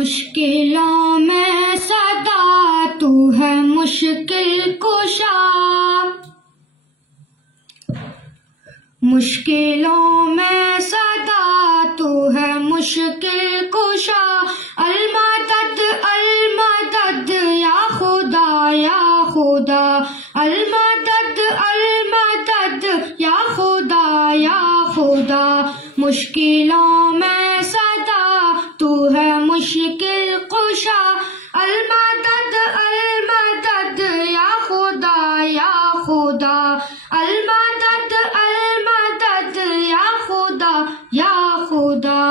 मुश्किलों में सदा तू है मुश्किल कुशा, मुश्किलों में सदा तू है मुश्किल कुशा। अल-मदद अल-मदद या खुदा या खुदा, अल-मदद अल-मदद या खुदा या खुदा। मुश्किलों में सदा तू है मुश्किल कुशा। अल-मदद अल-मदद या खुदा या खुदा, अल-मदद अल-मदद या खुदा या खुदा।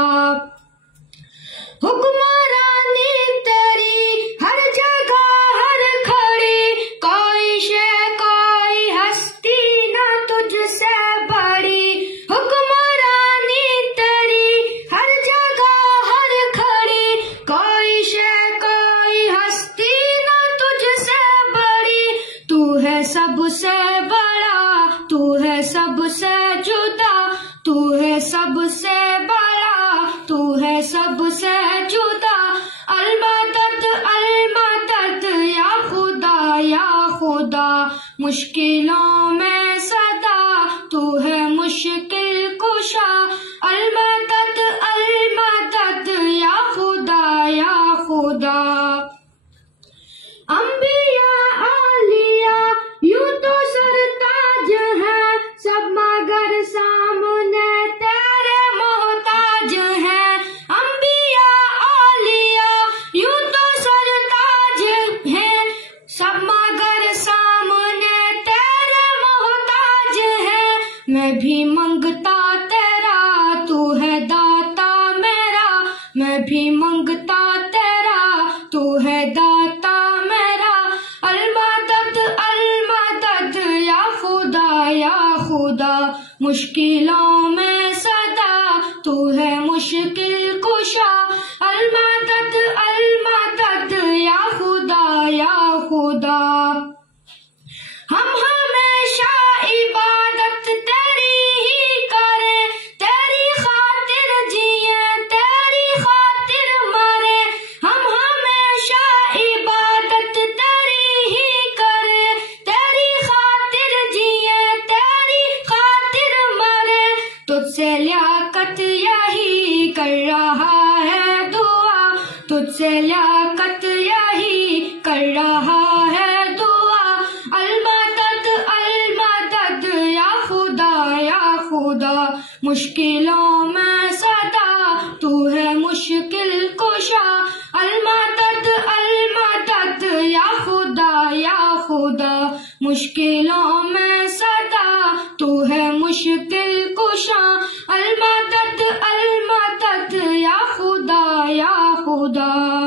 हुक्मरानी तेरी हर जगह हर खड़ी, कोई शय कोई हस्ती न तुझसे बड़ी। हुक्मरानी तेरी हर जगह हर खड़ी, कोई शय कोई हस्ती न तुझसे बड़ी। तू है सबसे बड़ा, तू है सबसे जुदा, तू है सबसे बड़ा, तू है सबसे जुदा। अल-मदद अल-मदद या खुदा या खुदा। मुश्किलों में सदा तू है मुश्किल कुशा। अल-मदद अल-मदद या खुदा या खुदा। अंबिया आलिया यूं तो सरताज है, सब मगर सामने तेरे मोहताज है। अंबिया आलिया यूं तो सरताज है, सब मगर सामने तेरे मोहताज है। मैं भी मंगता तेरा, तू है दाता मेरा, मैं भी मंगता तेरा, तू है दाता मेरा। अल-मदद अल-मदद या खुदा या खुदा। मुश्किलों में सदा तू है मुश्किल कुशा। अल-मदद अल-मदद या खुदा या खुदा। हम हमेशा इबादत तेरी ही करें, तेरी खातिर जिए तेरी खातिर मरे। हम हमेशा इबादत तेरी ही करें, तेरी खातिर जिए तेरी खातिर मरे। तुझसे लियाकत यही कर रहा है दुआ, तुझसे लियाकत यही कर रहा है दुआ। अल-मदद अल-मदद या खुदा या खुदा। मुश्किलों में सदा तू है मुश्किल कुशा। अल-मदद अल-मदद या खुदा या खुदा। मुश्किलों में सदा तू है मुश्किल कुशा। अल-मदद अल-मदद या खुदा या खुदा।